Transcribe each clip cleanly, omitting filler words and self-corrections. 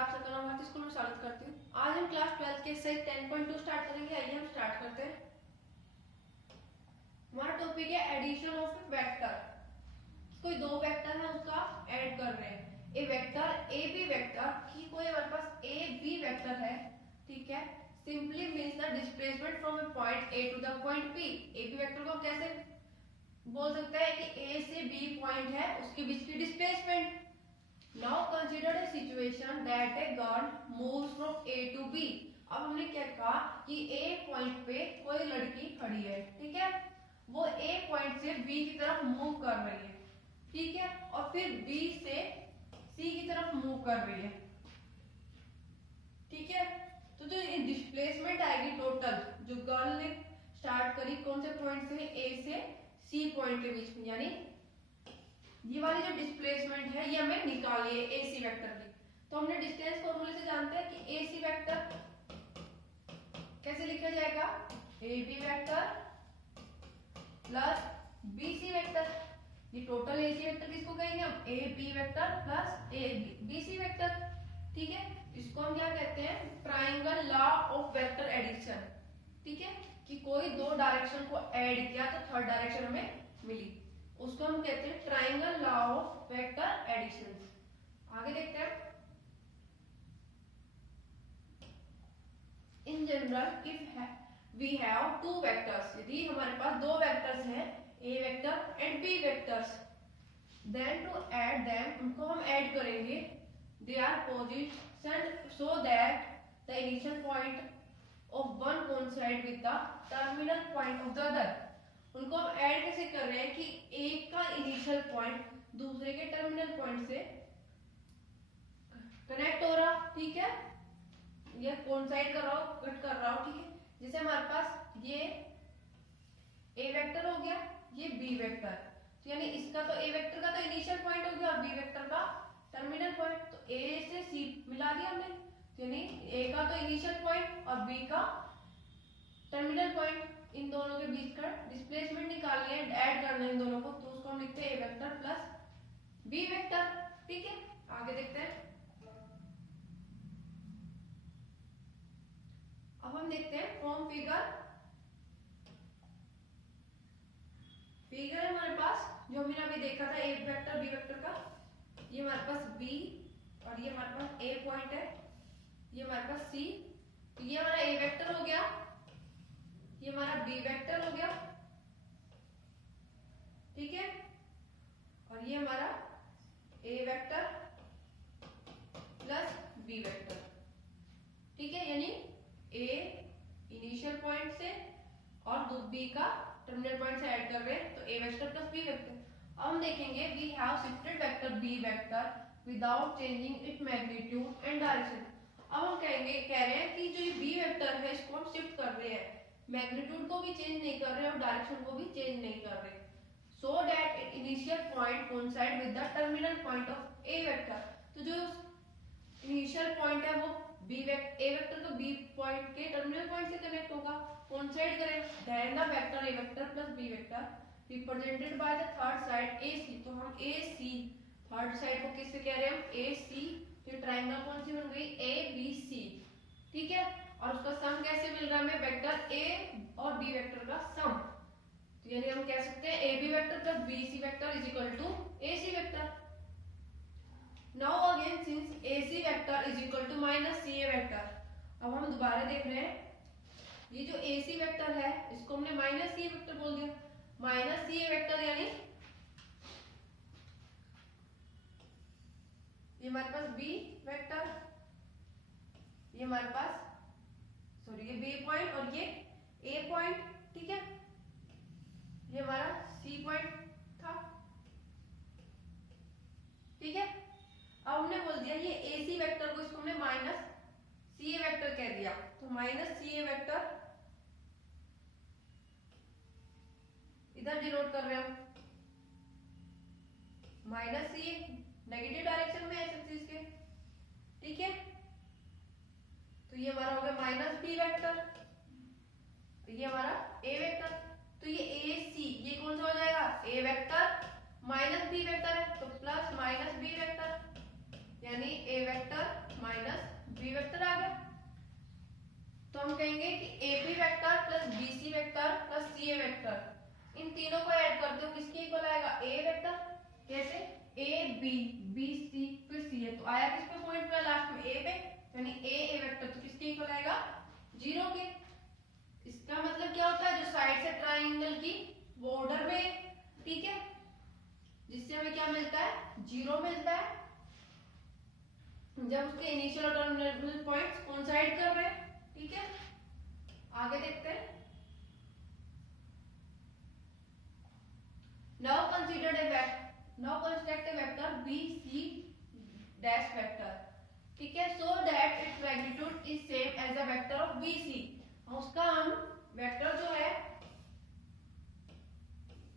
आप सकल भारती स्कूल में स्वागत करती हूँ। आज हम क्लास 12 के एक्सरसाइज 10.2 स्टार्ट करेंगे। आइए हम स्टार्ट करते हैं। हमारा टॉपिक है एडिशन ऑफ वेक्टर। कोई दो वेक्टर है उसका ऐड कर रहे हैं। A vector A B vector की कोई हमारे पास ए बी वेक्टर है, ठीक है। Simply means the displacement from a point A to the point B. A B vector को कैसे बोल सकते हैं कि ए से बी पॉइंट है उसके बीच की displacement. Now consider a situation that a girl moves from A to B. अब हमने क्या कहा कि A पॉइंट पे कोई लड़की खड़ी है, ठीक है। वो A पॉइंट से B की तरफ मूव कर रही है, ठीक है, और फिर B से C की तरफ मूव कर रही है, ठीक है। तो जो डिस्प्लेसमेंट आएगी टोटल, जो गर्ल ने स्टार्ट करी कौन से पॉइंट से, A से C पॉइंट के बीच में, यानी ये वाली जो डिस्प्लेसमेंट है ये हमें निकाली है AC वेक्टर की। तो हमने डिस्टेंस फॉर्मूले से जानते हैं कि AC वेक्टर कैसे लिखा जाएगा, AB vector plus BC vector. ये टोटल AC वेक्टर किसको कहेंगे हम, AB vector plus BC vector, ठीक है। इसको हम क्या कहते हैं, triangle law of vector addition, ठीक है। कि कोई दो डायरेक्शन को ऐड किया तो थर्ड डायरेक्शन हमें मिली, उसको हम कहते हैं triangle law of vector addition. आगे देखते हैं। In general if we have two vectors, यदि हमारे पास दो वेक्टर्स हैं, A vector and B vectors, then to add them, उनको हम ऐड करेंगे, they are positioned so that the initial point of one coincide with the terminal point of the other. उनको हम ऐड कैसे कर रहे हैं कि एक का इनिशियल पॉइंट दूसरे के टर्मिनल पॉइंट से कनेक्ट हो रहा, ठीक है, या कोइंसाइड कर रहा हो, कट कर रहा हो, ठीक है। जैसे हमारे पास ये ए वेक्टर हो गया, ये बी वेक्टर, तो यानी इसका तो ए वेक्टर का तो इनिशियल पॉइंट हो गया और बी वेक्टर का टर्मिनल पॉइंट। तो ए से सी मिला दिया हमने, यानी ए का तो इनिशियल पॉइंट और बी का टर्मिनल पॉइंट। इन दोनों के बीच का डिस्प्लेसमेंट निकालनी है, ऐड करना है इन दोनों को, तो उसको हम लिखते हैं A vector plus B vector, ठीक है। आगे देखते हैं। अब हम देखते हैं फ्रॉम फिगर है हमारे पास, जो हमने अभी देखा था ए वेक्टर बी वेक्टर का। ये हमारे पास बी और ये हमारे पास ए पॉइंट है, ये हमारे पास सी। तो ये हमारा ए वेक्टर हो गया, ये हमारा बी वेक्टर हो गया, ठीक है, और ये हमारा ए वेक्टर प्लस बी वेक्टर, ठीक है। यानी ए इनिशियल पॉइंट से और बी का टर्मिनल पॉइंट से ऐड कर रहे हैं, तो A vector plus B vector. अब हम देखेंगे we have shifted vector B vector without changing it magnitude and direction. अब हम कह रहे हैं कि जो ये बी वेक्टर है इसको हम शिफ्ट कर रहे हैं, मैग्नीट्यूड को भी चेंज नहीं कर रहे और डायरेक्शन को भी चेंज नहीं कर रहे, so that it initial point coincide with the terminal point of A vector. तो जो इनिशियल पॉइंट है वो बी वेक्टर, ए वेक्टर तो बी पॉइंट के टर्मिनल पॉइंट से कनेक्ट होगा, कोइंसाइड करेगा, then the vector A vector plus B vector represented by the third side A C. तो हम ए सी थर्ड साइड को किससे कह रहे हैं हम, ए सी। तो ट्रायंगल कौन सी बन गई, ए बी सी, ठीक है। और उसका सम कैसे मिल रहा है हमें, वेक्टर ए और बी वेक्टर का सम। तो यानी हम कह सकते हैं A B vector plus B C vector is equal to A C vector. Now again since A C vector is equal to minus C A vector, अब हम दोबारा देख रहे हैं ये जो ए सी वेक्टर है इसको हमने माइनस सी ए वेक्टर बोल दिया। माइनस सी ए वेक्टर यानी ये हमारे पास बी वेक्टर, ये हमारे पास सॉरी ये बी पॉइंट और ये ए पॉइंट, ठीक है, ये हमारा सी पॉइंट था, ठीक है। अब हमने बोल दिया ये ए सी वेक्टर को, इसको हमने माइनस सी ए वेक्टर कह दिया, तो माइनस सी ए वेक्टर इधर डिनोट कर रहे हैं हम, माइनस सी ए नेगेटिव डायरेक्शन में एक्स एक्सिस के, ठीक है। तो ये हमारा हो गया माइनस बी वेक्टर, तो ये हमारा ए वेक्टर। तो ये ए सी ये कौन सा हो जाएगा, A vector minus B vector है, तो प्लस माइनस बी वेक्टर, यानी A vector minus B vector आ गया। तो हम कहेंगे कि A B vector plus B C vector plus C A vector, इन तीनों को ऐड करते हो किसके इक्वल आएगा, ए वेक्टर। कैसे, ए बी बी सी फिर सी ए, तो आया किस पे पॉइंट पे, लास्ट में ए पे, यानी ए वेक्टर तो किसके इक्वल आएगा, 0 के। इसका मतलब क्या होता है, जो साइड से ट्राइंगल की बॉर्डर में, ठीक है, जिससे हमें क्या मिलता है, 0 मिलता है जब उसके इनिशियल और टर्मिनल पॉइंट्स कोइंसाइड कर रहे हैं। ठीक है, आगे देखते हैं। Now consider now construct a vector B C dash vector, ठीक है, so that its magnitude is same as the vector of B C. उसका हम वेक्टर जो है,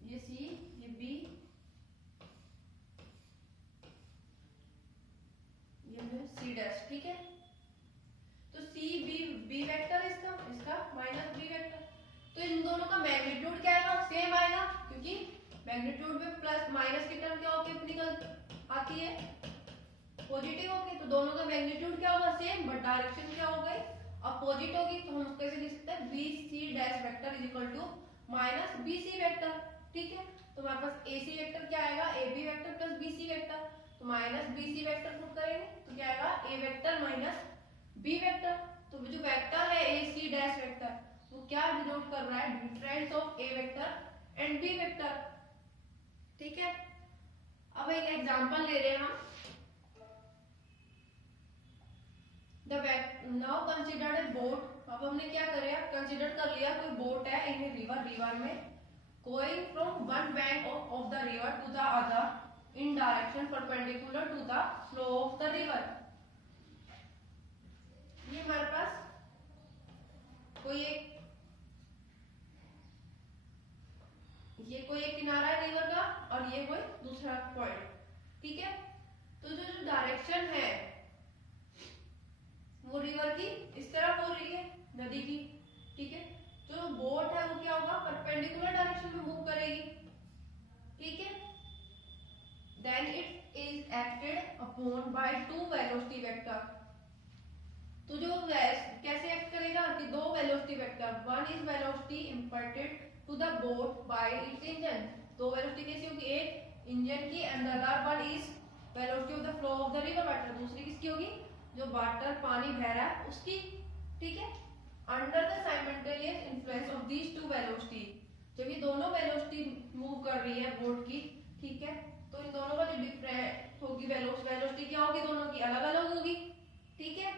ये सी ये बी ये सी डैश, ठीक है, तो सी बी बी वेक्टर इसका माइनस बी वेक्टर, तो इन दोनों का मैग्नीट्यूड क्या आएगा, सेम आएगा, क्योंकि मैग्नीट्यूड में प्लस माइनस की टर्म क्या होगी, निकल आती है पॉजिटिव होगी, तो दोनों का मैग्नीट्यूड क्या होगा, सेम, बट डायरेक्शन क्या हो गई, अपोजिट होगी। तो हम कैसे लिख सकते हैं, B C dash vector is equal to minus B C vector. ठीक है, तो हमारे पास ए सी वेक्टर क्या आएगा, A B vector plus B C vector, तो minus B C vector put करेंगे तो क्या आएगा, A vector minus B vector. तो जो वेक्टर है ए सी डैश वेक्टर, वो क्या डिनोट कर रहा है, difference of A vector and B vector. ठीक है, अब एक एग्जांपल ले रहे हैं हम। नाउ कंसीडर ए बोट, अब हमने क्या करें, कंसीडर कर लिया कोई बोट है इन ए रिवर, रिवर में going from one bank of the river to the other in direction perpendicular to the flow of the river. ये हमारे पास कोई एक किनारा है रिवर का और ये कोई दूसरा पॉइंट। ठीक है, तो जो डायरेक्शन है वो रिवर की इस तरफ हो रही है, नदी की। ठीक है, जो बोट है वो क्या होगा, परपेंडिकुलर डायरेक्शन में मूव करेगी। ठीक है, then it is acted upon by two velocity vector. तो जो कैसे एक्ट करेगा कि दो velocity vector, one is velocity imparted to the boat by its engine, दो वेलोसिटी कैसी होगी, एक इंजन की, and the other one is velocity of the flow of the river water, दूसरी किसकी होगी, जो वाटर पानी बह रहा है उसकी। ठीक है, under the simultaneous influence of these two velocity, जब ये दोनों वेलोसिटी मूव कर रही है बोट की, ठीक है, तो इन दोनों का जो डिफरेंस होगी, वेलोसिटी क्या होगी, दोनों की अलग अलग होगी। ठीक है,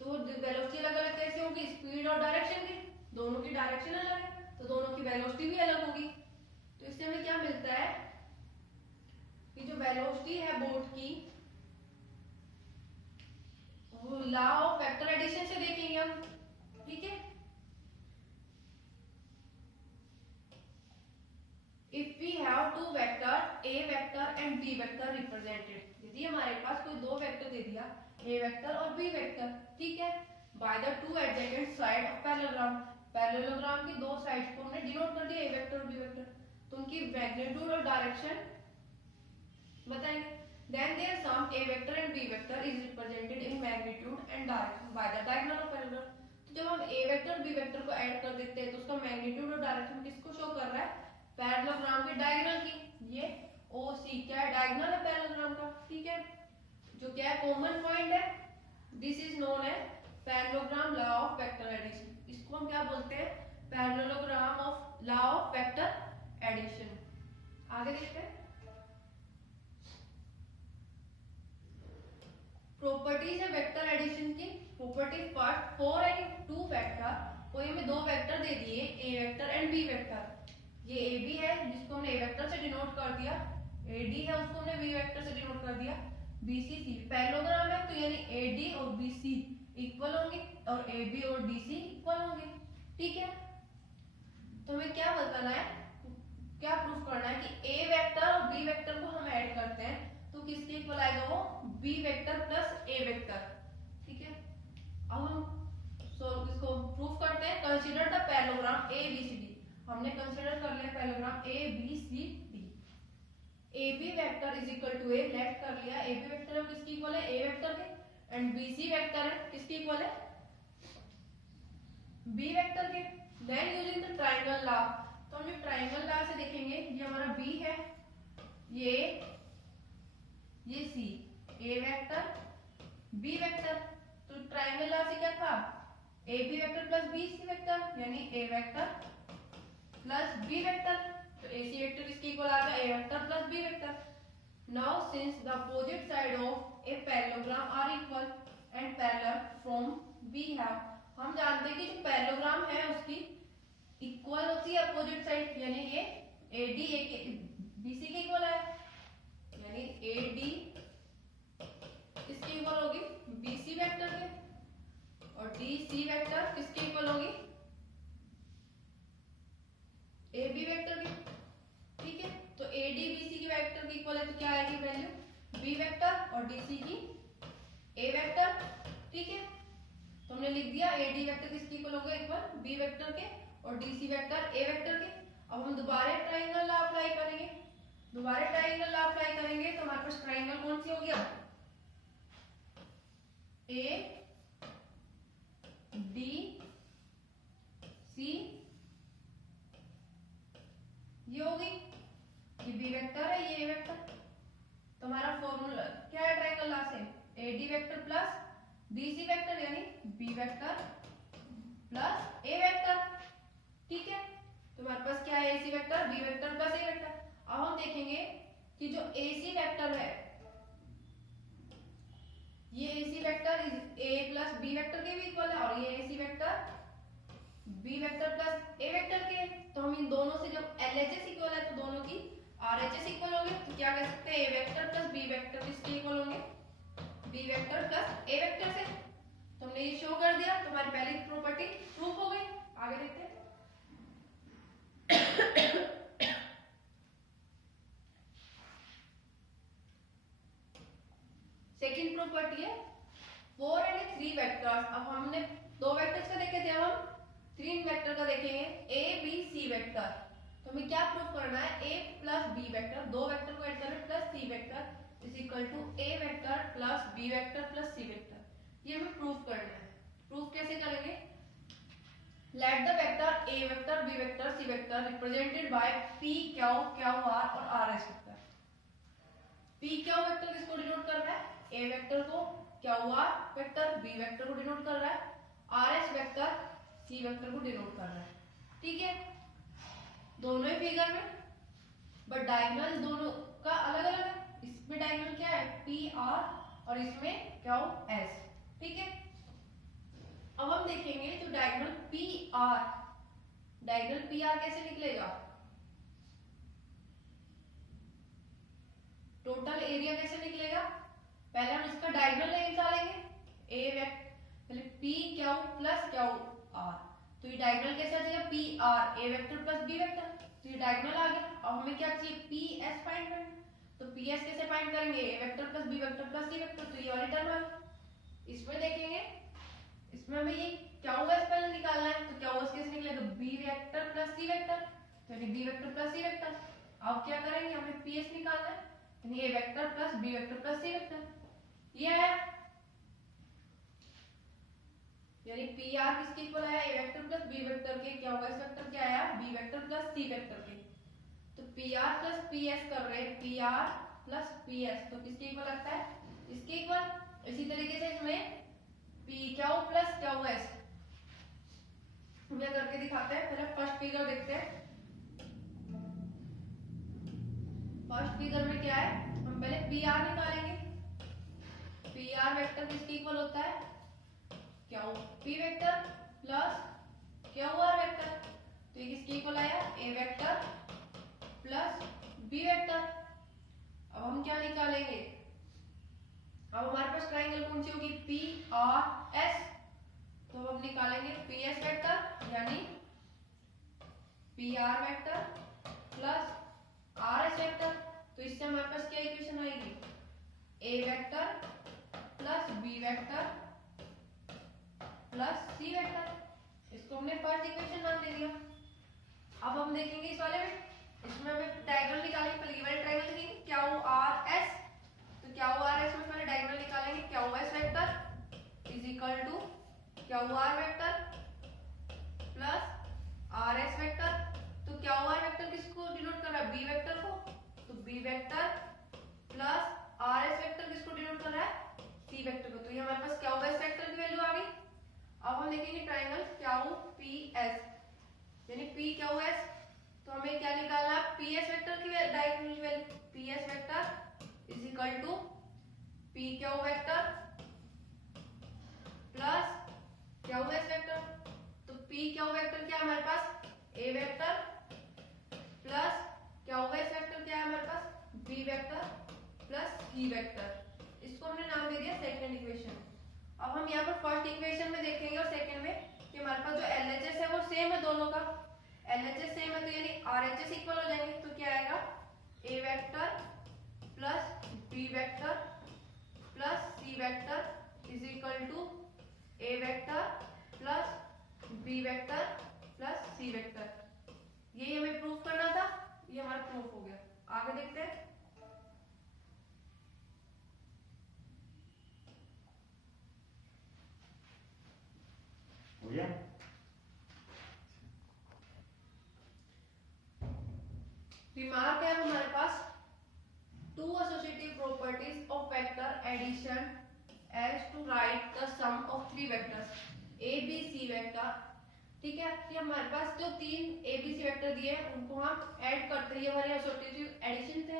तो वेलोसिटी अलग अलग कैसे होगी, स्पीड और डायरेक्शन की, दोनों की डायरेक्शन अलग है तो दोनों की वेलोसिटी भी अलग होगी। तो इससे हमें क्या मिलता है कि जो वेलोसिटी है बोट की, वो लॉ ऑफ वेक्टर एडिशन से देखेंगे हम। ठीक है, if we have two vector A vector and B vector represented, यदि हमारे पास कोई दो वेक्टर दे दिया, ए वेक्टर और बी वेक्टर, ठीक है, by the two adjacent side of parallelogram, parallelogram की दो साइड्स को हमने डिनोट कर दिया, ए वेक्टर और बी वेक्टर, तो उनकी मैग्नीट्यूड और डायरेक्शन बताएंगे। Then their sum a vector and b vector is represented in magnitude and direction by the diagonal of parallel। तो जब हम a vector और b vector को ऐड कर देते हैं तो उसका मैग्नीट्यूड और डायरेक्शन किसको शो कर रहा है, पैरेललोग्राम के डायगोनल की। ये OC क्या है, डायगोनल है पैरेललोग्राम का। ठीक है, जो क्या है, कॉमन पॉइंट है। This is known as parallelogram law of vector addition, इसको हम क्या बोलते हैं, parallelogram of law of vector addition. आगे देखते हैं, प्रॉपर्टीज है वेक्टर एडिशन की। प्रॉपर्टी पार्ट 4 है, टू वेक्टर, कोई हमें दो वेक्टर दे दिए, ए वेक्टर एंड बी वेक्टर, ये ए बी है जिसको हमने ए वेक्टर से डिनोट कर दिया, ए डी है उसको हमने बी वेक्टर से डिनोट कर दिया, बी सी सी पैरेललोग्राम है, तो यानी ए डी और बी सी इक्वल होंगे और ए बी और डी सी इक्वल होंगे। ठीक है, तो हमें क्या बताना है, क्या प्रूफ करना है कि ए वेक्टर और बी वेक्टर को हम ऐड करते हैं तो किसके इक्वल आएगा, वो B vector plus A vector. ठीक है, अब हम इसको प्रूफ करते हैं। Consider the parallelogram A B C D, हमने कंसीडर कर लिया parallelogram A B C D. A B vector is equal to A, let कर लिया, ए बी वेक्टर किसकी इक्वल है, ए वेक्टर के, एंड BC वेक्टर है किसके इक्वल है, B वेक्टर के। Then using the triangle law, तो हम ये ट्रायंगल लॉ से देखेंगे, ये हमारा B है, ये C, A vector B vector, तो ट्रायंगल लॉ से क्या था, AB vector plus BC vector यानी A vector plus B vector, तो AC वेक्टर किसके इक्वल आ गया, A vector plus B vector. Now since the opposite side of a parallelogram are equal and parallel from we have, हम जानते हैं कि जो parallelogram है उसकी इक्वल होती है अपोजिट साइड, यानी ये AD BC के इक्वल है, यानी AD किसके इक्वल होगी, BC वेक्टर के, और DC वेक्टर किसके इक्वल होगी, AB वेक्टर की। ठीक है, तो AD BC की वेक्टर की इक्वल है तो क्या आएगी वैल्यू, B वेक्टर और DC की A वेक्टर। ठीक है, तो हमने लिख दिया AD वेक्टर किसके इक्वल होगा, इक्वल B वेक्टर के और DC वेक्टर A वेक्टर के। अब हम दोबारा ट्रायंगल लॉ अप्लाई करेंगे, दोबारा ट्रायंगल लॉ अप्लाई करेंगे तो हमारे पास ट्रायंगल कौन सी हो गया, ADC ये होगी, ये B वेक्टर है, ये A वेक्टर। तो हमारा फॉर्मूला क्या है ट्रायंगल लॉ से, AD vector plus BC vector यानी B vector plus A vector. ठीक है, तो हमारे पास क्या है, AC vector B vector plus A vector. अब हम देखेंगे कि जो AC वेक्टर है, ये AC vector A plus B vector के भी इक्वल है और ये AC vector B vector plus A vector के। तो हम इन दोनों से जब LHS इक्वल है तो दोनों की RHS इक्वल होंगे, तो क्या कह सकते हैं A vector plus B vector किसके इक्वल होंगे, B vector plus A vector से। तो हमने ये शो कर दिया, तो हमारी पहली प्रॉपर्टी प्रूफ हो गई। आगे देखते हैं। सेकंड प्रॉपर्टी है 4 एंड 3 वेक्टर्स। अब हमने दो वेक्टर्स का देखे थे, अब हम 3 वेक्टर का देखेंगे, A B C वेक्टर। तो हमें क्या प्रूफ करना है, A प्लस B वेक्टर, दो वेक्टर को ऐड करें plus C vector is equal to A vector plus B vector plus C vector, ये हमें प्रूफ करना है। प्रूफ कैसे करेंगे, let the vector A vector B vector C vector represented by P Q Q R और R S vector. P Q vector किसको denote कर रहा है, A वेक्टर को, Q R vector B vector को डिनोट कर रहा है, R S vector C vector को डिनोट कर रहा है। ठीक है, दोनों ही फिगर में, बट डायगोनल दोनों का अलग अलग है। इसमें डायगोनल क्या है, पी आर और इसमें क्या हो एस। ठीक है, अब हम देखेंगे जो diagonal P R, diagonal P R कैसे निकलेगा, टोटल एरिया कैसे निकलेगा, पहले हम इसका डायगोनल निकालेंगे, ए वेक्टर पहले P Q plus Q R, तो ये डायगोनल कैसे आ जाएगा, P R A vector plus B vector, तो ये डायगोनल आ गया। अब हमें क्या चाहिए, पी एस फाइंड करना, तो पी एस कैसे फाइंड करेंगे, A vector plus B vector plus C vector, तो ये वाली टर्म है। इसमें देखेंगे, इसमें हमें ये क्यू एस पहले निकालना है, तो क्यू एस कैसे निकलेगा, B vector plus C vector, तो यानी B vector plus C vector. अब क्या करेंगे, हमें पी एस निकालना है, यानी A vector plus B vector plus C vector, ये है, यानी पी आर किसके इक्वल आया, A vector plus B vector के, क्या होगा इस वेक्टर क्या आया, B vector plus C vector के। तो P R plus P S कर रहे हैं, P R plus P S, तो किसके इक्वल लगता है, इसके इक्वल। इसी तरीके से इसमें P Q plus Q S हम करके दिखाते हैं। पहले फर्स्ट फिगर देखते हैं, फर्स्ट फिगर में क्या है, हम पहले पी आर निकालेंगे, पी आर वेक्टर किसके इक्वल होता है, Q P vector plus Q R vector, तो ये किसके इक्वल आया, A vector plus B vector. अब हम क्या निकालेंगे, अब हमारे पास ट्रायंगल कौन सी होगी, पी आर एस, तो हम निकालेंगे पी एस वेक्टर यानी P R vector plus R S vector, तो इससे हमारे पास क्या इक्वेशन आएगी, A vector plus B vector plus C vector, इसको हमने फर्स्ट इक्वेशन नाम दे दिया। अब हम देखेंगे इस वाले में, इसमें हमें डायगोनल निकालेंगे, पहले ये वाले ट्रायंगल देखेंगे क्यू आर एस, तो क्यू आर एस में पहले डायगोनल निकालेंगे, Q S vector Q R vector plus R S vector. तो क्यू आर वेक्टर किसको डिनोट कर रहा है, बी वेक्टर को, तो B vector plus R S vector किसको डिनोट कर रहा है, सी वेक्टर को। तो ये हमारे पास क्यू एस वेक्टर की वैल्यू आ गई। अब हम देखेंगे ट्रायंगल क्यू पी एस, यानी पी क्यू एस। तो हमें क्या निकालना है, पी एस वेक्टर की direction value, P S vector is equal to P Q vector plus Q S vector. तो पी क्यू वेक्टर क्या है हमारे पास, A vector plus Q S vector क्या है हमारे पास, B vector plus C vector. इसको हमने नाम दे दिया सेकंड इक्वेशन। अब हम यहाँ पर फर्स्ट इक्वेशन में देखेंगे और सेकंड में कि हमारे पास जो एलएचएस है वो सेम है दोनों का। एलएचएस सेम है तो यानी आरएचएस इक्वल हो जाएंगे। तो क्या आएगा, A vector plus B vector plus C vector is equal to A vector plus B vector plus C vector. यही हमें प्रूफ करना था, ये हमारा प्रूफ हो गया। आगे देखते हैं। हो गया। रिमार्क है हमारे पास, two associative properties of vector addition as to write the sum of three vectors A B C vector. ठीक है, कि हमारे पास जो तीन ए बी सी वेक्टर दिए हैं उनको हम ऐड करते हैं, ये हमारे एसोसिएटिव एडिशन थे।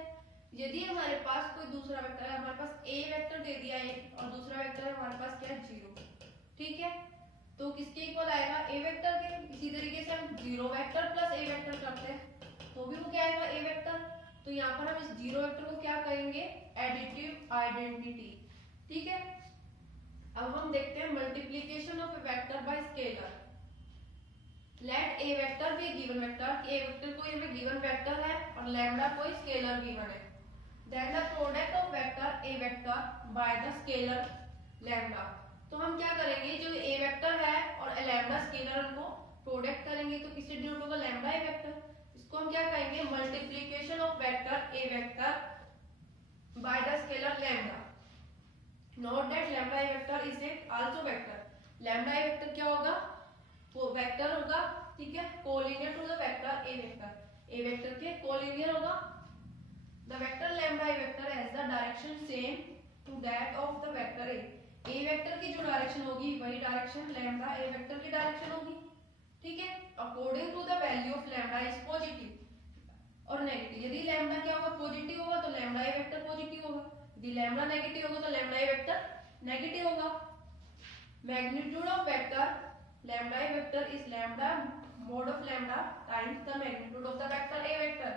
यदि हमारे पास कोई दूसरा वेक्टर है, हमारे पास ए वेक्टर दे दिया है और दूसरा वेक्टर है हमारे पास क्या है, जीरो। ठीक है, तो किसके इक्वल आएगा, ए वेक्टर के। इसी तरीके से हम zero vector plus A vector करते हैं तो भी वो क्या आएगा, ए वेक्टर। तो यहाँ पर हम इस जीरो वेक्टर को क्या करेंगे, एडिटिव आइडेंटिटी। ठीक है, अब हम देखते हैं multiplication of A vector by scalar. Let A vector be given vector, A vector कोई हमें गिवन वेक्टर है और लैम्डा कोई स्केलर गिवन है। Then the product of vector A vector by the scalar lambda. तो हम क्या करेंगे, जो ए वेक्टर है और लैम्डा स्केलर उनको प्रोडक्ट करेंगे तो किससे डिनोट होगा, लैम्डा ए वेक्टर। इसको हम क्या कहेंगे, multiplication of vector A vector by the scalar lambda. Note that lambda A vector is a also vector. Lambda A vector क्या होगा, वो वेक्टर होगा। ठीक है, collinear to the vector A vector, A vector के कोलिनियर होगा। The vector lambda A vector has the direction same to that of the vector A. A vector की जो डायरेक्शन होगी वही डायरेक्शन लैम्डा ए वेक्टर की direction होगी। ठीक है, according to the value of lambda is positive और negative. यदि लैम्डा क्या होगा, पॉजिटिव होगा तो लैम्डा ए वेक्टर पॉजिटिव होगा, यदि लैम्डा नेगेटिव होगा तो लैम्डा ए वेक्टर नेगेटिव होगा। Magnitude of vector lambda A vector is lambda mod of lambda times the magnitude of the vector a vector।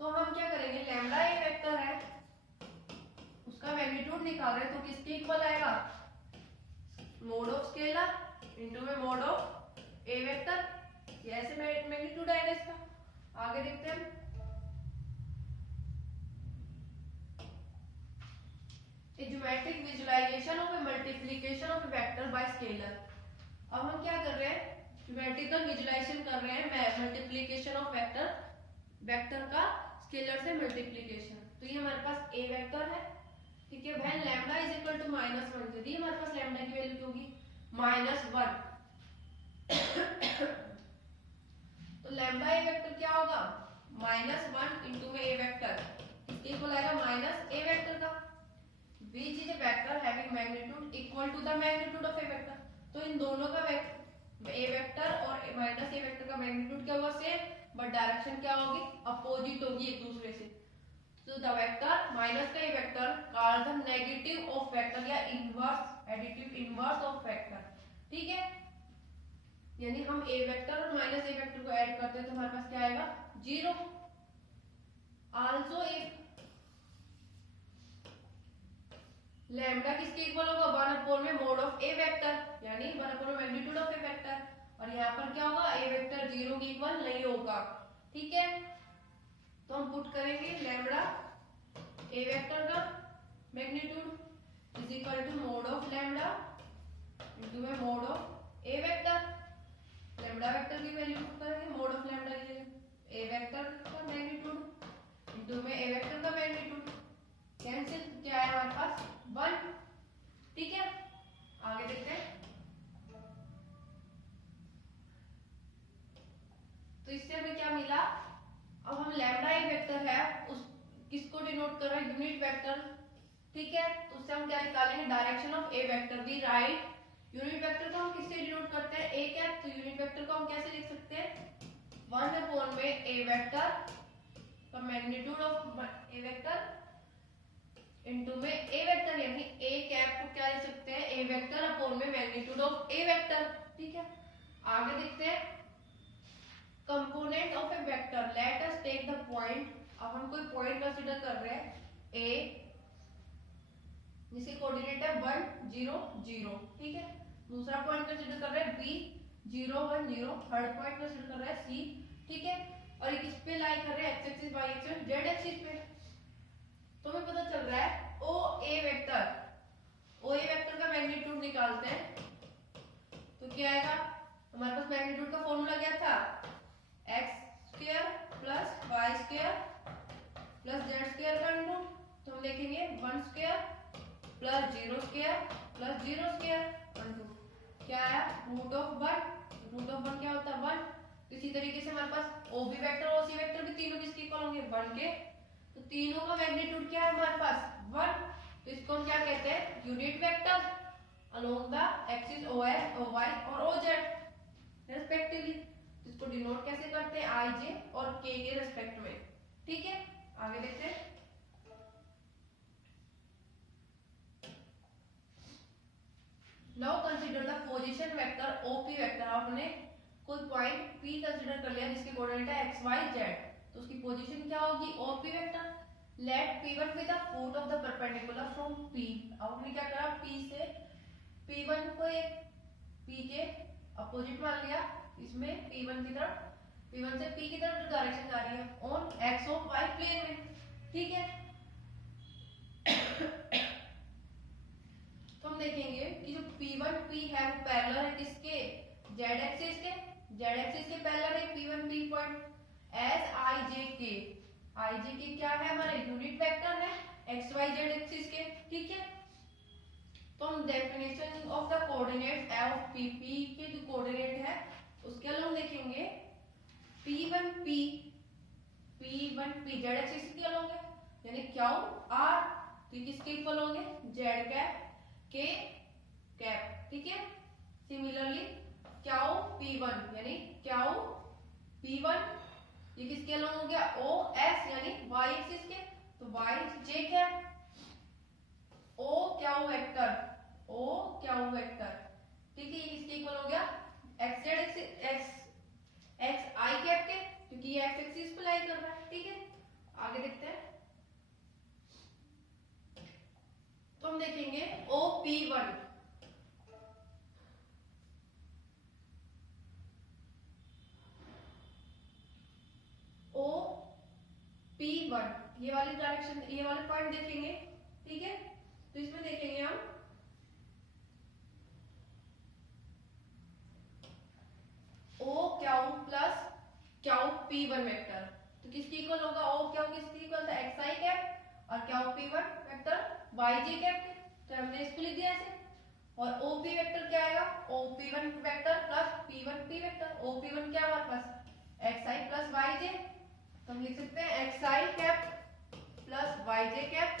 तो हम क्या करेंगे, लैम्डा ए वेक्टर है उसका मैग्नीट्यूड निकाल रहे हैं तो किसके इक्वल आएगा, मोड ऑफ स्केलर इनटू में मोड ऑफ ए वेक्टर। ये ऐसे मैग्नीट्यूड आएगा इसका। आगे देखते हैं। A geometric visualization of a multiplication of a vector by scalar। अब हम क्या कर रहे हैं, ज्योमेट्रिकल विजुलाइजेशन कर रहे हैं मल्टीप्लिकेशन ऑफ वेक्टर, वेक्टर का स्केलर से मल्टीप्लिकेशन। तो ये हमारे पास ए वेक्टर है। ठीक है, when lambda is equal to -1, यदि हमारे पास लैम्डा की वैल्यू होगी -1 तो लैम्डा ए वेक्टर क्या होगा, -1 इनटू में ए वेक्टर, इसके इक्वल आएगा माइनस ए वेक्टर का। which is a vector having magnitude equal to the magnitude of a vector। तो इन दोनों का ए वेक्टर और माइनस ए वेक्टर का मैग्नीट्यूड क्या होगा, सेम, बट डायरेक्शन क्या होगी, अपोजिट होगी एक दूसरे से। तो द वेक्टर माइनस का A vector called the negative of vector या inverse, additive inverse of vector. ठीक है, यानी हम ए वेक्टर और माइनस ए वेक्टर को ऐड करते हैं तो हमारे पास क्या आएगा, 0। आल्सो इफ लैम्डा किसके इक्वल होगा, 1/4 में मोड ऑफ ए वेक्टर, यानी 1/4 मैग्नीट्यूड ऑफ ए वेक्टर। और यहाँ पर क्या होगा, ए वेक्टर 0 के इक्वल नहीं होगा। ठीक है, तो हम पुट करेंगे लैम्डा ए वेक्टर का magnitude is equal to mod of lambda into में mod of A vector. Lambda vector की वैल्यू पुट करेंगे, mod of lambda A vector का मैग्नीट्यूड इनटू में ए वेक्टर का मैग्नीट्यूड। कैंसिल, क्या है हमारे पास 1। ठीक है, आगे देखते हैं। ठीक है, तो उससे हम क्या निकालेंगे, direction of A vector. We write unit vector को हम किससे डिनोट करते हैं, ए कैप। तो यूनिट वेक्टर को हम कैसे लिख सकते हैं, 1 में ए वेक्टर का magnitude of A vector into में ए वेक्टर, यानी ए कैप को क्या लिख सकते हैं, ए वेक्टर अपॉन में मैग्नीट्यूड ऑफ ए वेक्टर। ठीक है, आगे देखते हैं component of A vector. Let us take the point. अब हम कोई पॉइंट कंसीडर कर रहे हैं ए, जिसके कोऑर्डिनेट है 1 0 0। ठीक है, दूसरा पॉइंट कंसीडर कर रहे हैं बी 0 1 0। थर्ड पॉइंट कंसीडर कर रहे हैं सी। ठीक है, और ये किस पे लाई कर रहे हैं, X axis Y axis Z axis पे। तो हमें पता चल रहा है ओ ए वेक्टर का मैग्नीट्यूड निकालते हैं। तो क्या आएगा, हमारे पास मैग्नीट्यूड का फॉर्मूला क्या था, X square plus Y square plus Z square का इंटू। तो हम देखेंगे 1 square plus 0 square plus 0 square into क्या आया, रूट ऑफ 1। रूट ऑफ 1 क्या होता है, 1। इसी तरीके से हमारे पास ओ बी वेक्टर और सी वेक्टर भी तीनों किसके इक्वल होंगे, 1 के। तो तीनों का मैग्नीट्यूड क्या है हमारे पास, 1। तो इसको हम क्या कहते हैं, unit vector along the axis O X O Y और ओ जेड रेस्पेक्टिवली। इसको डिनोट कैसे करते हैं, आई जे और के रेस्पेक्ट में। ठीक है, आगे देखते हैं। Now consider the position vector OP vector. आपने कोई पॉइंट P कंसीडर कर लिया जिसके कोऑर्डिनेट है x y z, तो उसकी पोजीशन क्या होगी, OP vector. Let P1 be the foot of the perpendicular from P। अब हमने क्या करा, P से P1 को एक P के अपोजिट मान लिया, इसमें P1 की तरफ, P1 से P की तरफ जो डायरेक्शन जा रही है ऑन x और y प्लेन में। ठीक है, तो हम देखेंगे कि जो P1 P है वो पैरेलल है किसके, z एक्सिस के। z एक्सिस के पैरेलल है P1 P point S I J के। आई जे के क्या है, हमारे यूनिट वेक्टर है एक्स वाई जेड एक्सिस के। ठीक है, तो हम definition of the coordinate of P, P के जो कोऑर्डिनेट है उसके अलग देखेंगे P1 P जेड एक्सिस के अलग है, यानी क्यू आर, तो किसके इक्वल होंगे, जेड कैप के कैप। ठीक है, सिमिलरली क्यू P1 यानी क्यू P1 ये किसके अलग हो गया, ओ एस यानी वाई एक्सिस के, तो Y J cap. O Q vector ठीक है, ये किसके इक्वल हो गया, x Z axis x I cap के, क्योंकि ये एक्स एक्सिस पे लाई कर रहा है। ठीक है, आगे देखते हैं। तो हम देखेंगे OP1 ये वाली डायरेक्शन, ये वाले पॉइंट देखेंगे। ठीक है, तो इसमें देखेंगे हम O Q plus Q P1 vector, तो किसकी इक्वल होगा, O क्यू किसकी इक्वल था, एक्स आई कैप, और Q P1 vector Y J cap के। तो हमने इसको लिख दिया ऐसे, और OP वेक्टर क्या आएगा, OP1 vector plus P1 P vector. OP1 क्या हमारे पास, एक्स आई प्लस वाई जे, तो हम लिख सकते हैं x I cap plus Y J cap,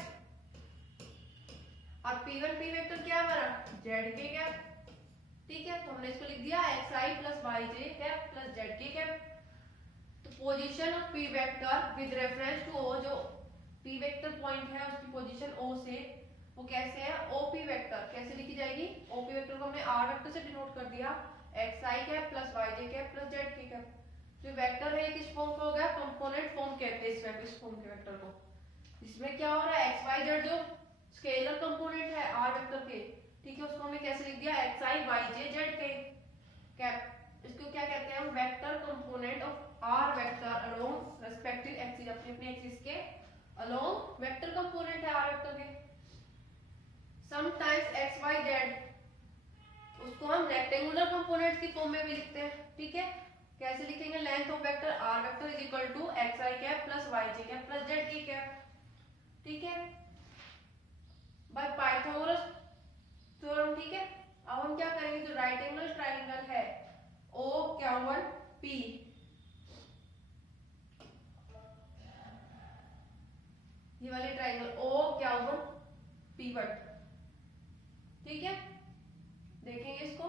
और P1 P वेक्टर क्या हमारा, जेड के कैप। ठीक है, तो हमने इसको लिख दिया X I plus Y J cap plus Z K cap. तो position of P vector with reference to O, जो P वेक्टर पॉइंट है उसकी पोजीशन O से, वो कैसे है, OP वेक्टर कैसे लिखी जाएगी, OP वेक्टर को हमने R वेक्टर से डिनोट कर दिया, X I cap plus Y J cap plus Z K cap. जो वेक्टर है किस फॉर्म का हो गया, कंपोनेंट फॉर्म कहते हैं इस फॉर्म के वेक्टर को। इसमें क्या हो रहा है, एक्स वाई जेड जो स्केलर कंपोनेंट है R वेक्टर के, ठीक है, उसको हमने कैसे लिख दिया, एक्स आई वाई जे जेड के कैप। इसको क्या कहते हैं हम, vector component of R vector along respective axis, अपने अपने एक्सिस के अलोंग वेक्टर कंपोनेंट है R वेक्टर के। समटाइम्स एक्स वाई जेड उसको हम रेक्टेंगुलर कंपोनेंट्स की फॉर्म में भी लिखते हैं। ठीक है, कैसे लिखेंगे, length of vector R vector is equal to X I cap plus Y J cap plus Z K cap. ठीक है, बाय पाइथागोरस थ्योरम। ठीक है, अब हम क्या करेंगे, जो राइट एंगल ट्रायंगल है OQ1 P, ये वाले ट्रायंगल OQ1 ठीक है, देखेंगे इसको।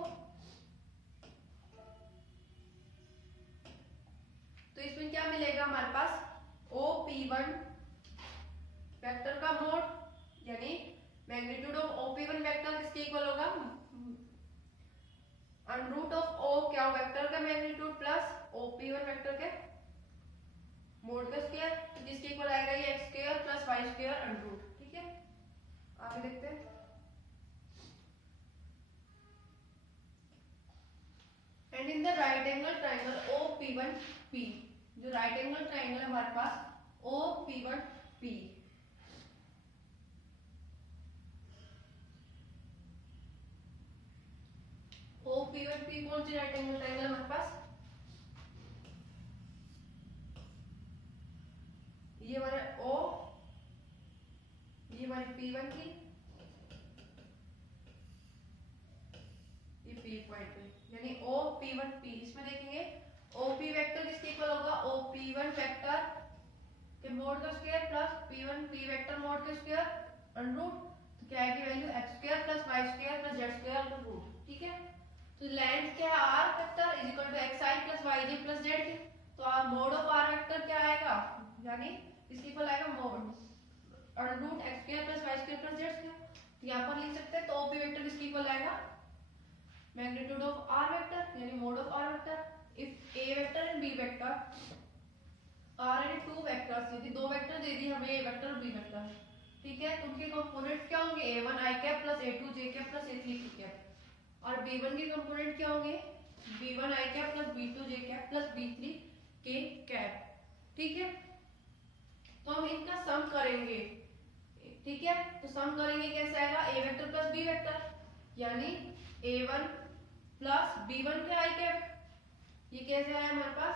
तो इसमें क्या मिलेगा हमारे पास, OP1 वेक्टर का मोड यानी मैग्नीट्यूड ऑफ OP1 वेक्टर किसके इक्वल होगा, अंडर रूट ऑफ O क्या वेक्टर का मैग्नीट्यूड प्लस OP1 वेक्टर के मोड का स्क्वायर, तो किसके इक्वल आएगा ये x square plus y square under root. ठीक है, आगे देखते हैं। And in the right angle triangle OP1P, जो राइट एंगल ट्राइंगल है हमारे पास OP1P, OP1P कौन सी राइट एंगल ट्राइंगल हमारे पास, ये हमारे O, ये हमारी P1 की, ये P पॉइंट पे, यानी OP1P। इसमें देखेंगे OP वेक्टर किसके इक्वल होगा, OP1 वेक्टर के मोड का square plus P1P vector mod का स्क्वायर अंडर रूट, तो क्या आएगी value x square plus y square plus z square under root. ठीक है, तो लेंथ क्या है r vector is equal to xi plus yj plus z, तो मोड ऑफ r वेक्टर क्या आएगा, यानी इसके इक्वल आएगा mod under root x square plus y square plus z square. यहाँ पर लिख सकते हैं तो OP वेक्टर किसके इक्वल आएगा, मैग्नीट्यूड ऑफ r वेक्टर यानी mod of r vector. If a vector and b vector are and two vectors, यदि दो वेक्टर दे दी हमें a वेक्टर और b वेक्टर, ठीक है, तो उनके कंपोनेंट क्या होंगे, a1 i cap plus a2 j cap plus a3 k cap, और b1 के कंपोनेंट क्या होंगे, b1 i cap plus b2 j cap plus b3 k cap. ठीक है, तो हम इनका सम करेंगे। ठीक है, तो सम करेंगे कैसे आएगा, a vector plus b vector यानी a1 प्लस b1 के i कैप, ये कैसे आया हमारे पास,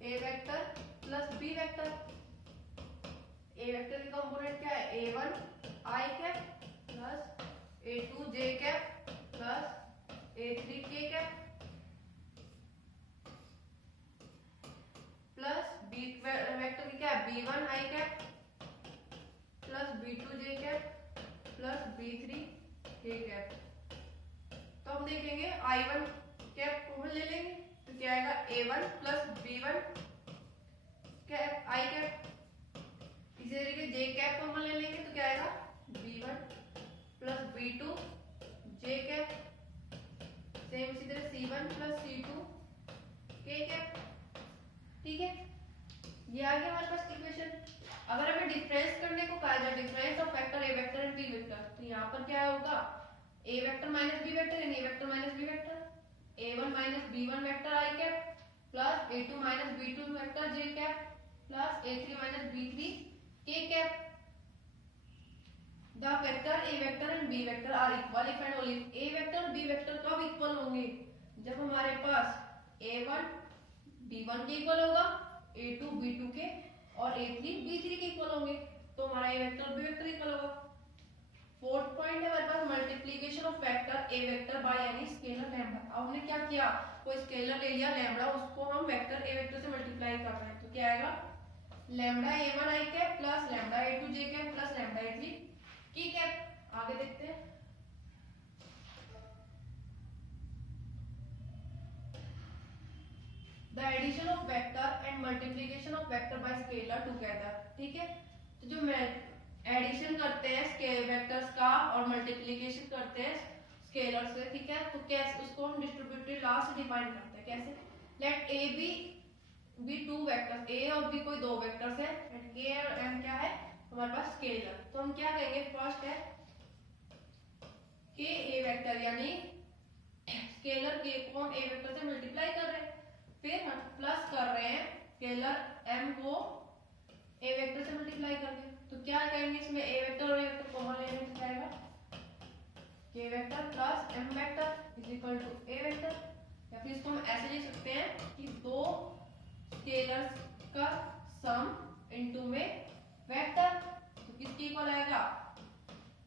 a vector plus b vector, a vector के कंपोनेंट क्या है, a1 i cap plus a2 j cap plus a3 k cap plus b vector की क्या है, b1 i cap plus b2 j cap plus b3 k cap. तो हम देखेंगे i1 cap common ले लेंगे तो क्या आएगा, a1 plus b1 cap i cap, इसी तरीके j कैप कॉमन ले लेंगे तो क्या आएगा, b1 plus b2 j cap, same इसी तरह c1 plus c2 k cap. ठीक है, ये आ गया हमारे पास इक्वेशन। अगर हमें डिफरेंस करने को कहा जाए, difference of vector a vector and b vector, तो यहाँ पर क्या होगा, a vector minus b vector यानी a vector minus b vector, a1 minus b1 vector i cap plus a2 minus b2 vector j cap plus a3 minus b3 k cap. The vector a vector and b vector are equal if and only, a vector और b vector कब equal होंगे, जब हमारे पास a1 b1 के equal होगा, a2 b2 के और a3 b3 के इक्वल होंगे, तो हमारा a vector b vector equal होगा। फोर्थ पॉइंट है हमारे पास multiplication of vector a vector by any scalar lambda. अब हमने क्या किया, कोई स्केलर ले लिया लैम्डा, उसको हम वेक्टर a वेक्टर से मल्टीप्लाई कर रहे हैं, तो क्या आएगा, lambda a1 i cap plus lambda a2 j cap plus lambda a3 k cap. आगे देखते हैं, the addition of vector and multiplication of vector by scalar together. ठीक है, तो जो मैं एडिशन करते हैं स्केल वेक्टर्स का और मल्टीप्लिकेशन करते हैं स्केलर से, ठीक है, तो कैसे उसको हम डिस्ट्रीब्यूटिव लॉ से डिफाइन करते हैं, कैसे, let A B two vectors, A और बी कोई दो वेक्टर्स है एंड के और एम क्या है हमारे पास स्केलर। तो हम क्या कहेंगे, फर्स्ट है के ए वेक्टर यानी स्केलर के को हम ए वेक्टर से मल्टीप्लाई कर रहे हैं, फिर हम प्लस कर रहे हैं स्केलर एम को ए वेक्टर से मल्टीप्लाई करके, तो क्या कहेंगे इसमें ए वेक्टर और ए वेक्टर कॉमन लेने में क्या आएगा, के vector plus M vector is equal to A vector. या फिर इसको हम ऐसे लिख सकते हैं कि दो स्केलर्स का सम इनटू में वेक्टर, तो किसके इक्वल आएगा,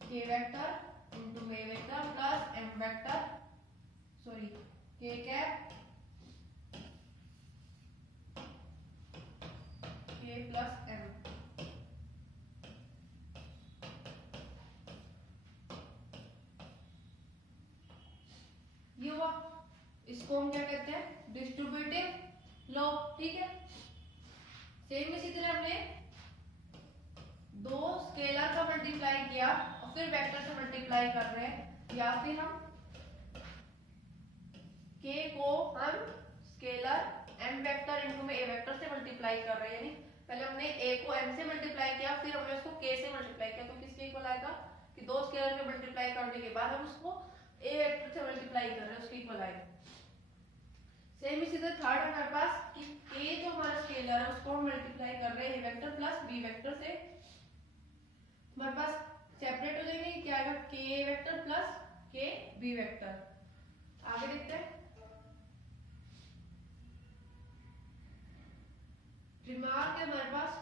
के vector into A vector plus M vector, sorry K cap इसको हम क्या कहते हैं, डिस्ट्रीब्यूटिव लॉ। ठीक है, सेम इसी तरह हमने दो स्केलर का मल्टीप्लाई किया और फिर वेक्टर से मल्टीप्लाई कर रहे हैं, या फिर हम k को हम स्केलर m वेक्टर इनटू में a वेक्टर से मल्टीप्लाई कर रहे हैं, यानी पहले हमने a को m से मल्टीप्लाई किया, फिर हमने उसको k से मल्टीप्लाई किया, तो किसके इक्वल आएगा कि दो स्केलर के मल्टीप्लाई करने के बाद हम उसको a वेक्टर से मल्टीप्लाई कर रहे हैं, उसके इक्वल आएगा। सेम इसी तरह थर्ड हमारे पास कि k जो हमारा स्केलर है उसको हम मल्टीप्लाई कर रहे हैं a vector plus b vector से, हमारे पास सेपरेट हो जाएंगे, क्या आएगा k vector plus k b vector. आगे देखते हैं रिमार्क है हमारे पास।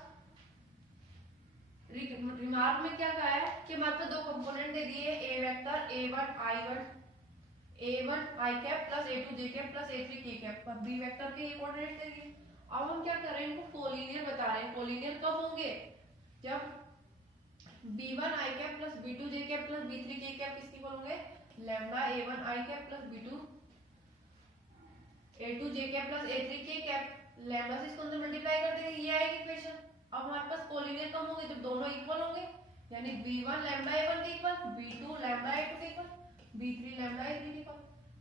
रिमार्क में क्या कहा है कि हमारे पास दो कंपोनेंट दे दिए, a vector a1 i cap plus a2 j cap plus a3 k cap, और b वेक्टर के ये कोऑर्डिनेट दे दिए। अब हम क्या कर रहे हैं, इनको कोलिनियर बता रहे हैं। कोलिनियर कब होंगे, जब b1 i cap plus b2 j cap plus b3 k cap किसके इक्वल होंगे, lambda a1 i cap plus b2 a2 j cap plus a3 k cap, lambda से इसको अंदर मल्टीप्लाई कर देंगे, ये आएगी इक्वेशन। अब हमारे पास कोलिनियर कब होंगे, जब दोनों इक्वल होंगे, यानी b1 लैम्डा a1 के इक्वल, b2 लैम्डा a2 के इक्वल, b3 लैम्डा a3 के इक्वल।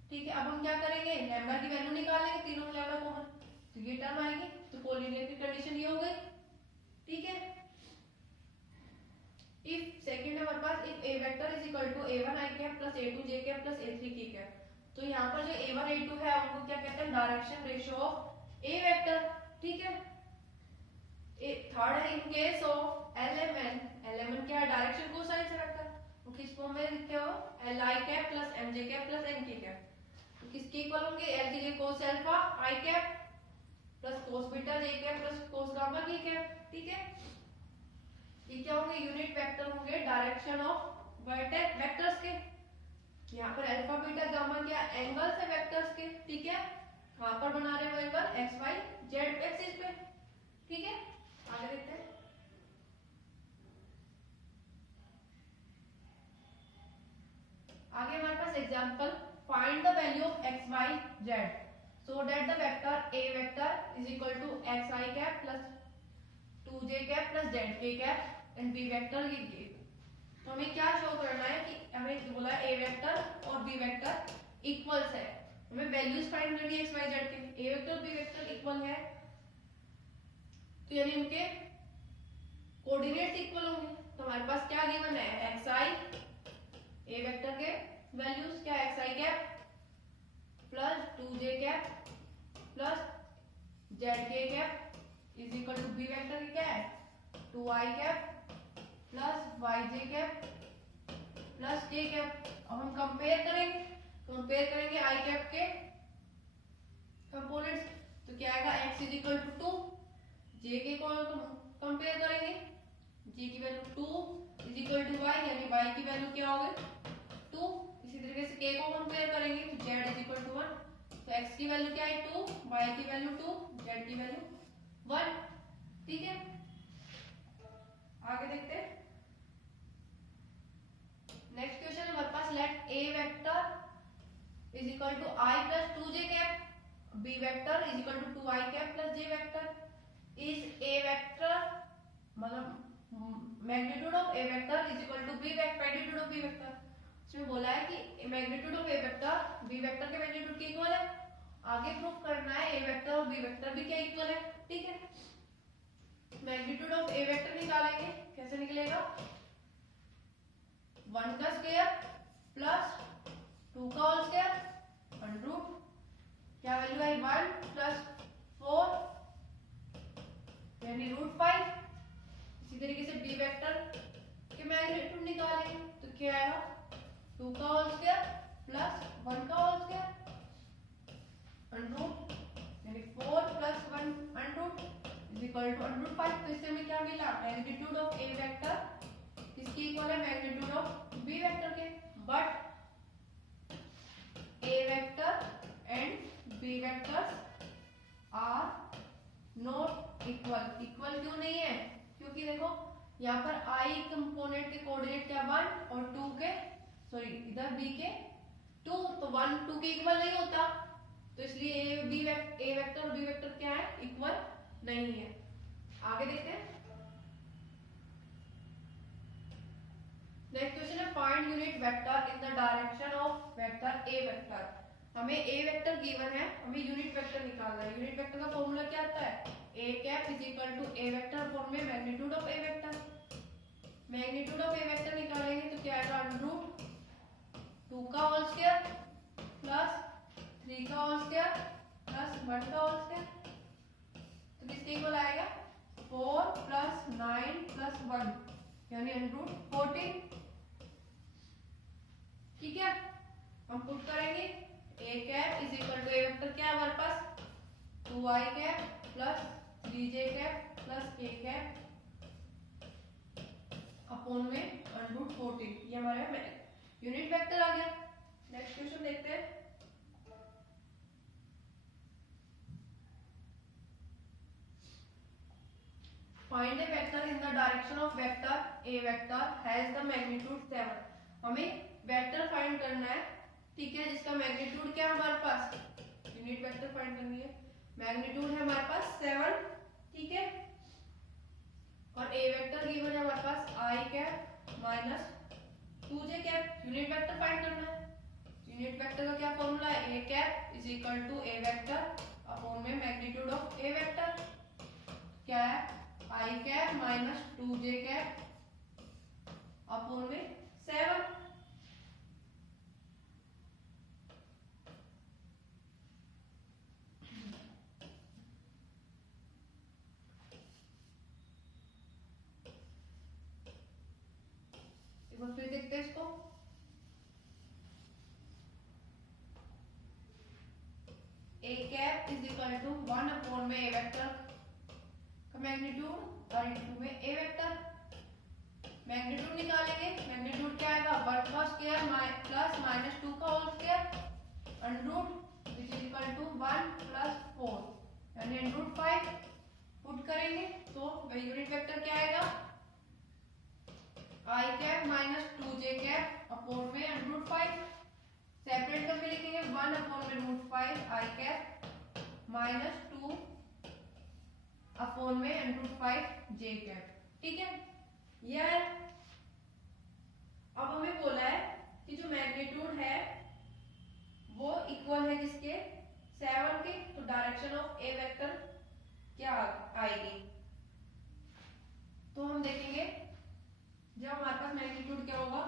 ठीक है, अब हम क्या करेंगे, लैम्डा की वैल्यू निकालेंगे, तीनों में लैम्डा कॉमन, तो ये टर्म आएगी, तो कोलिनियर की कंडीशन ये हो गई। ठीक है, इफ सेकंड है हमारे पास, if a vector is equal to a1 i cap plus a2 j cap plus a3 k cap, तो यहाँ पर जो a1 a2 है उनको क्या कहते हैं, direction ratio of a vector. ठीक है, थर्ड है इन केस ऑफ lmn क्या है, डायरेक्शन कोसाइन से वेक्टर, तो किस फॉर्म में लिखते हो, li cap plus mj cap plus nk cap, तो किसके इक्वल होंगे, l की जगह cos alpha i cap plus cos beta j cap plus cos gamma k cap. ठीक है, ये क्या होंगे, यूनिट वेक्टर होंगे डायरेक्शन ऑफ वर्टेक्स वेक्टर्स के। यहाँ पर अल्फा बीटा गामा क्या एंगल्स है वेक्टर्स के। ठीक है, कहां पर बना रहे हो angle, x Y Z axis पे। ठीक है, आगे देखते हैं। आगे हमारे पास example, find the value of X Y Z so that the vector a vector is equal to X I cap plus 2j cap plus Z K cap and b vector ये। तो हमें क्या शो करना है कि हमें बोला a vector और b वेक्टर इक्वल्स है, हमें वैल्यूज फाइंड करनी है एक्स वाई जेड के, a vector b vector equal है, तो यानी उनके कोऑर्डिनेट्स इक्वल होंगे। तो हमारे पास क्या गिवन है, xi a वेक्टर के वैल्यूज क्या xi cap plus 2j cap plus zk cap is equal to b vector की क्या है 2i cap plus yj cap plus k cap. अब हम कंपेयर करेंगे i कैप के कंपोनेंट्स, तो क्या आएगा x is equal to 2, j के को कंपेयर करेंगे, j की value 2 is equal to y, यानी y की वैल्यू क्या होगी 2। इसी तरीके से k को कंपेयर करेंगे तो z इज इक्वल टू 1, तो x की वैल्यू क्या है 2, y की वैल्यू 2, z की वैल्यू 1। ठीक है, आगे देखते हैं। नेक्स्ट क्वेश्चन हमारे पास, let a vector is equal to i plus 2j cap, b vector is equal to 2i cap plus j vector, is a vector मतलब magnitude of a vector is equal to b vector magnitude of b vector. इसमें बोला है कि magnitude of a vector b vector के magnitude के equal है। आगे proof करना है a वेक्टर और b वेक्टर भी क्या इक्वल है। ठीक है, मैग्नीट्यूड ऑफ a वेक्टर निकालेंगे, कैसे निकलेगा 1 का स्क्वायर प्लस 2 का होल स्क्वायर अंडर रूट, क्या वैल्यू है 1 प्लस 4 यानी √5। इसी तरीके से b वेक्टर के मैग्नीट्यूड निकालेंगे तो क्या आएगा 2 का होल स्क्वायर प्लस 1 का होल स्क्वायर अंडर रूट, यानी 4 plus 1 under root is equal to under root 5। तो इससे हमें क्या मिला, मैग्नीट्यूड ऑफ a वेक्टर किसकी इक्वल है मैग्नीट्यूड ऑफ b वेक्टर के, but a vector and b vectors are not equal. Equal क्यों नहीं है, क्योंकि देखो यहाँ पर i कंपोनेंट के कोऑर्डिनेट क्या 1 और 2 के, सॉरी इधर b के 2, तो 1 2 के इक्वल नहीं होता, तो इसलिए ए वेक्टर और बी वेक्टर क्या है, इक्वल नहीं है। आगे देखते हैं। नेक्स्ट क्वेश्चन है find unit vector in the direction of vector A vector. हमें ए वेक्टर गिवन है, हमें यूनिट वेक्टर निकालना है। यूनिट वेक्टर का फॉर्मूला क्या आता है, A cap is equal to A vector form में magnitude of A vector. Magnitude of A vector निकालेंगे तो क्या आएगा, अंडर 2 का होल स्क्वायर प्लस 3 का होल स्क्वायर प्लस 1 का होल स्क्वायर। तो किसके इक्वल आएगा, 4 प्लस 9 प्लस 1 यानी अंडर 14। ठीक है, हम पुट करेंगे A cap is equal to A vector क्या है हमारे पास, 2i cap plus 3j cap plus k cap upon में अंडर 14। ये हमारे यूनिट वेक्टर आ गया। नेक्स्ट क्वेश्चन देखते हैं। Find a vector in the direction of vector a vector has the magnitude 7। हमें वेक्टर फाइंड करना है, ठीक है, जिसका मैग्नीट्यूड क्या है हमारे पास, यूनिट वेक्टर फाइंड करनी है। मैग्नीट्यूड है हमारे पास 7, ठीक है, और ए वेक्टर गिवन है हमारे पास i cap minus 2j cap. Unit vector find करना है। यूनिट वेक्टर का क्या फॉर्मूला है, A cap is equal to A vector upon में मैग्नीट्यूड ऑफ ए वेक्टर क्या है, i cap minus 2j cap upon में 7। फिर देखते हैं इसको। A cap is equal to 1 upon में ए वेक्टर का मैग्नीट्यूड और इनटू में ए वेक्टर। मैग्नीट्यूड निकालेंगे, मैग्नीट्यूड क्या आएगा, 1 का स्क्वायर प्लस माइनस 2 का whole square under root which is equal to 1 plus 4 यानी अंडर रूट 5। पुट करेंगे तो वही यूनिट वेक्टर क्या आएगा, i cap minus 2j cap upon में अंडर रूट 5। सेपरेट करके लिखेंगे 1 अपॉन में root 5 i cap minus 2 upon में अंडर रूट 5 j कैप। ठीक है, यह है। अब हमें बोला है कि जो मैग्नीट्यूड है वो इक्वल है किसके, 7 के। तो डायरेक्शन ऑफ ए वेक्टर क्या आएगी, तो हम देखेंगे जब हमारे पास मैग्नीट्यूड क्या होगा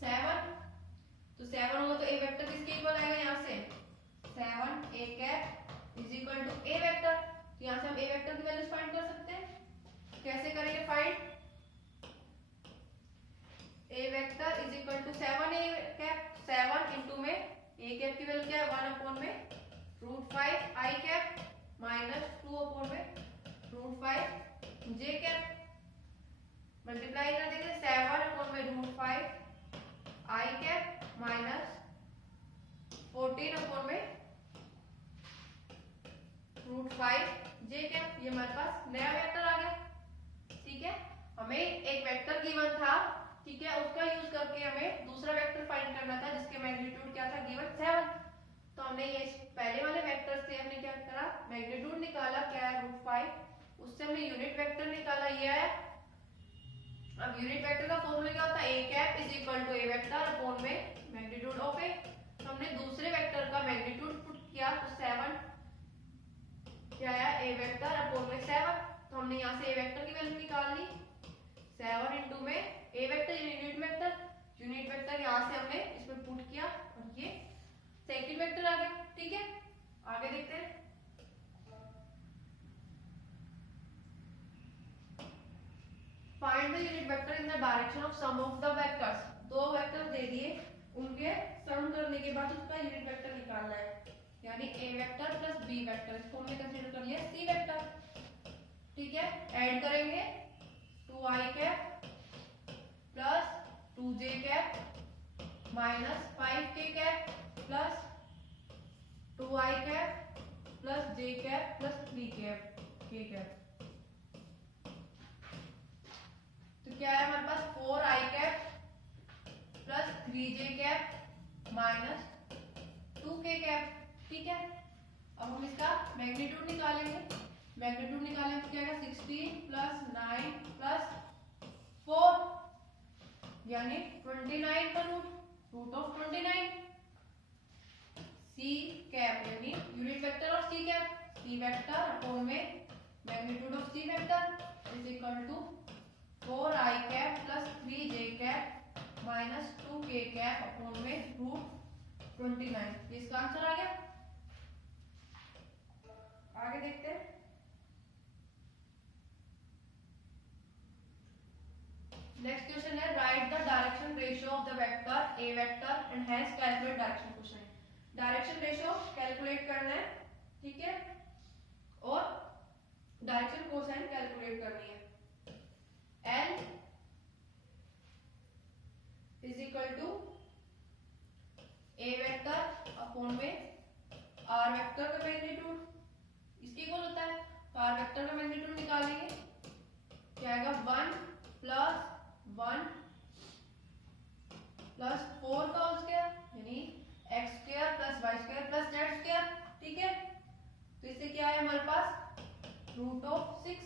7, तो 7 होगा तो ए वेक्टर किसके इक्वल आएगा, यहाँ से 7 A cap is equal to A vector. तो यहाँ से हम ए वेक्टर की वैल्यूज फाइंड कर सकते हैं। कैसे करेंगे find, A vector is equal to 7 A cap, 7 into में ए कैप की वैल्यू क्या है 1 अपॉन में रूट 5 आई कैप माइनस 2 अपॉन में रूट 5 जे कैप। मल्टीप्लाई कर देंगे 7 अपॉन में रूट 5 आई कैप माइनस 14 अपॉन में रूट 5 जे कैप। ये हमारे पास नया वेक्टर आ गया। ठीक है, हमें एक वेक्टर गिवन था, ठीक है, उसका यूज करके हमें दूसरा वेक्टर फाइंड करना था जिसके मैग्नीट्यूड क्या था गिवन 7। तो हमने ये पहले वाले वेक्टर से हमने क्या करा, मैग्नीट्यूड निकाला क्या है रूट 5, उससे हमने यूनिट वेक्टर निकाला ये है। अब यूनिट वेक्टर का फॉर्मूला क्या होता है, A cap is equal to A vector upon में मैग्नीट्यूड ऑफ ए। तो हमने दूसरे वेक्टर का मैग्नीट्यूड पुट किया तो 7 क्या है ए वेक्टर अपॉन में 7। तो हमने यहाँ से ए वेक्टर की वैल्यू निकाल ली, 7 इंटू में A vector unit vector, unit vector यहाँ से हमने इसमें पुट किया और ये सेकंड वेक्टर आ गया। ठीक है, आगे देखते हैं। Find the unit vector in the direction of sum of the vectors. दो वेक्टर दे दिए, उनके सम करने के बाद उसका यूनिट वेक्टर निकालना है, यानी A vector plus B vector, इसको हमने कंसीडर कर लिया सी वेक्टर। ठीक है, ऐड करेंगे 2i cap plus 2j cap minus 5k cap plus 2i cap plus j cap plus 3 cap k cap. तो क्या है हमारे पास 4i cap plus 3j cap minus 2k cap, ठीक है। अब हम इसका मैग्नीट्यूड निकालेंगे। मैग्नीट्यूड निकालेंगे तो क्या आएगा 16 प्लस 9 प्लस 4 यानी 29 का रूट ऑफ 29। सी कैप यानी यूनिट वेक्टर और C cap, C vector upon में magnitude of C vector is equal to 4i cap plus 3j cap minus 2k cap upon में रूट 29। ये इसका आंसर आ गया। आगे देखते हैं। नेक्स्ट क्वेश्चन है write the direction ratio of the vector A vector and has calculate direction. Question है डायरेक्शन रेशियो कैलकुलेट करना है, ठीक है, और डायरेक्शन कोसाइन कैलकुलेट करनी है। L is equal to A vector upon में आर वेक्टर का मैग्नीट्यूड, इसके इक्वल होता है। तो आर वेक्टर का मैग्नीट्यूड निकालेंगे, क्या आएगा 1 प्लस 1 प्लस 4 का होल स्क्वायर यानी x square plus Y square plus Z square, ठीक है। तो इससे क्या है हमारे पास रूट ऑफ 6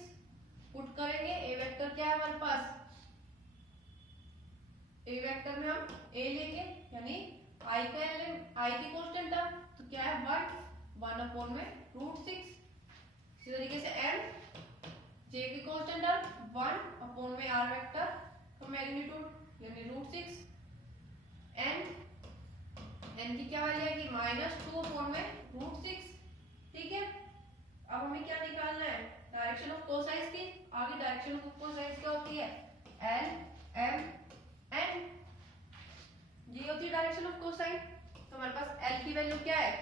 पुट करेंगे। ए वेक्टर क्या है हमारे पास, ए वेक्टर में हम ए लेंगे यानी आई का आई की कांस्टेंट टर्म, तो क्या है 1 अपॉन में रूट 6। इसी तरीके से एम जे की कांस्टेंट टर्म 1 अपॉन में आर वेक्टर का मैग्नीट्यूड यानी रूट 6। एन की क्या वैल्यू है कि -2 अपॉन में रूट 6, ठीक है। अब हमें क्या निकालना है डायरेक्शन ऑफ कोसाइन की। आगे डायरेक्शन ऑफ कोसाइन क्या होती है एल एम एन, ये होती है डायरेक्शन ऑफ कोसाइन। तो हमारे पास एल की वैल्यू क्या है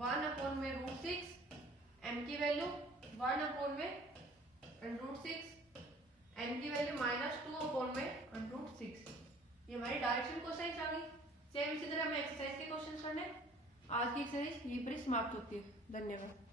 1 अपॉन में रूट 6, एम की वैल्यू 1 अपॉन में रूट 6, एन की वैल्यू -2 अपॉन में रूट 6। ये हमारी डायरेक्शन कोसाइन आ गई। सेम इसी तरह हमें एक्सरसाइज के क्वेश्चन करने। आज की एक्सरसाइज यहीं पर समाप्त होती है। धन्यवाद।